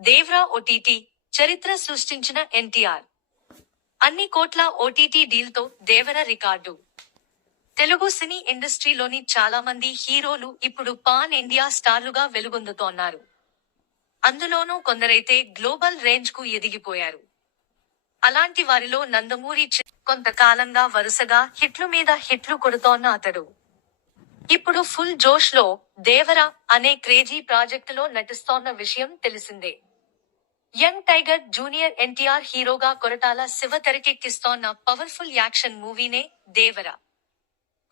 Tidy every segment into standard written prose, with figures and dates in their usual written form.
Devara OTT చరిత్ర సృష్టించిన ఎన్టీఆర్. అన్ని కోట్ల ఓటీటీ డీల్తో దేవర రికార్డు. తెలుగు సినీ ఇండస్ట్రీలోని చాలా మంది హీరోలు ఇప్పుడు పాన్ ఇండియా స్టార్లుగా వెలుగొందుతోన్నారు. అందులోనూ కొందరైతే గ్లోబల్ రేంజ్ కు ఎదిగిపోయారు. అలాంటి వారిలో నందమూరి కొంతకాలంగా వరుసగా హిట్లు మీద హిట్లు కొడుతోన్న అతడు. ఇప్పుడు ఫుల్ జోష్ లో దేవర అనే క్రేజీ ప్రాజెక్టులో నటిస్తోన్న విషయం తెలిసిందే. యంగ్ టైగర్ జూనియర్ ఎన్టీఆర్ హీరోగా కొరటాల శివ తెరకెక్కిస్తోన్న పవర్ఫుల్ యాక్షన్ మూవీనే దేవర.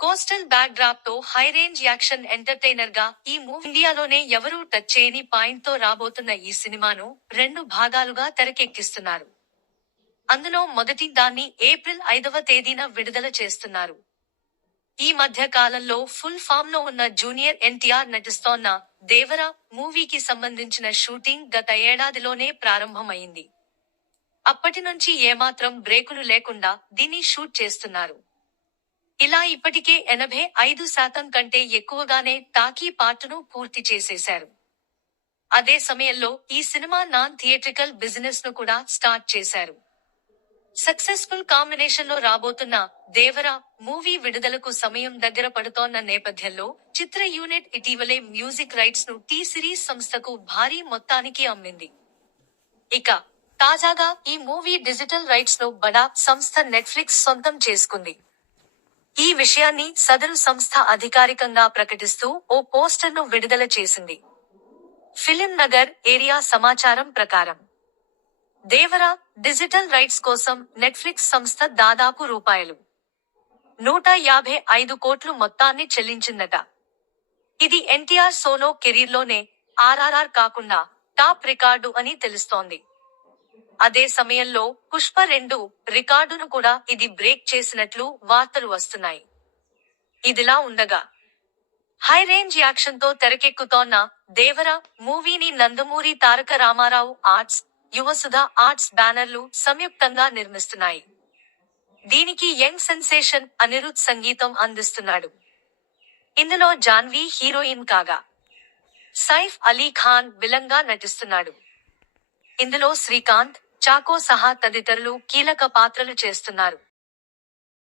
కోస్టల్ బ్యాక్ డ్రాప్ తో హై రేంజ్ యాక్షన్ ఎంటర్టైనర్ గా ఈ మూవీ ఇండియాలోనే ఎవరూ టచ్ చేయని పాయింట్ తో రాబోతున్న ఈ సినిమాను 2 భాగాలుగా తెరకెక్కిస్తున్నారు. అందులో మొదటి దాన్ని ఏప్రిల్ 5వ తేదీన విడుదల చేస్తున్నారు. ఈ మధ్య కాలంలో ఫుల్ ఫామ్ లో ఉన్న జూనియర్ ఎన్టీఆర్ నటిస్తోన్న దేవర మూవీకి సంబంధించిన షూటింగ్ గత ఏడాదిలోనే ప్రారంభమైంది. అప్పటి నుంచి ఏమాత్రం బ్రేకులు లేకుండా దీన్ని షూట్ చేస్తున్నారు. ఇలా ఇప్పటికే 85% కంటే ఎక్కువగానే టాకీ పార్టును పూర్తి చేసేశారు. అదే సమయంలో ఈ సినిమా నాన్ థియేట్రికల్ బిజినెస్ ను కూడా స్టార్ట్ చేశారు. సక్సెస్ఫుల్ కాంబినేషన్ లో రాబోతున్న దేవర మూవీ విడుదలకు సమయం దగ్గర పడుతోన్న నేపథ్యంలో చిత్ర యూనిట్ ఇటీవలే మ్యూజిక్ రైట్స్ ను టీ సిరీస్ సంస్థకు భారీ మొత్తానికి అమ్మింది. ఇక తాజాగా ఈ మూవీ డిజిటల్ రైట్స్ ను బడా సంస్థ నెట్ఫ్లిక్స్ సొంతం చేసుకుంది. ఈ విషయాన్ని సదరు సంస్థ అధికారికంగా ప్రకటిస్తూ ఓ పోస్టర్ ను విడుదల చేసింది. ఫిలిం నగర్ ఏరియా సమాచారం ప్రకారం దేవర డిజిటల్ రైట్స్ కోసం నెట్ఫ్లిక్స్ సంస్థ దాదాపు రూ.155 కోట్లు మొత్తాన్ని చెల్లించిందట. ఇది ఎన్టీఆర్ సోలో కెరీర్లోనే ఆర్ఆర్ఆర్ కాకుండా టాప్ రికార్డు అని తెలుస్తోంది. అదే సమయంలో పుష్ప 2 రికార్డును కూడా ఇది బ్రేక్ చేసినట్లు వార్తలు వస్తున్నాయి. ఇదిలా ఉండగా హై రేంజ్ యాక్షన్ తో తెరకెక్కుతోన్న దేవర మూవీని నందమూరి తారక రామారావు ఆర్ట్స్, యువసుధ ఆర్ట్స్ బ్యానర్లు సంయుక్తంగా నిర్మిస్తున్నాయి. దీనికి యంగ్ సెన్సేషన్ అనిరుద్ సంగీతం అందిస్తున్నాడు. ఇందులో జాన్వీ హీరోయిన్ కాగా సైఫ్ అలీ ఖాన్ విలన్గా నటిస్తున్నాడు. ఇందులో శ్రీకాంత్, చాకో సహా తదితరులు కీలక పాత్రలు చేస్తున్నారు.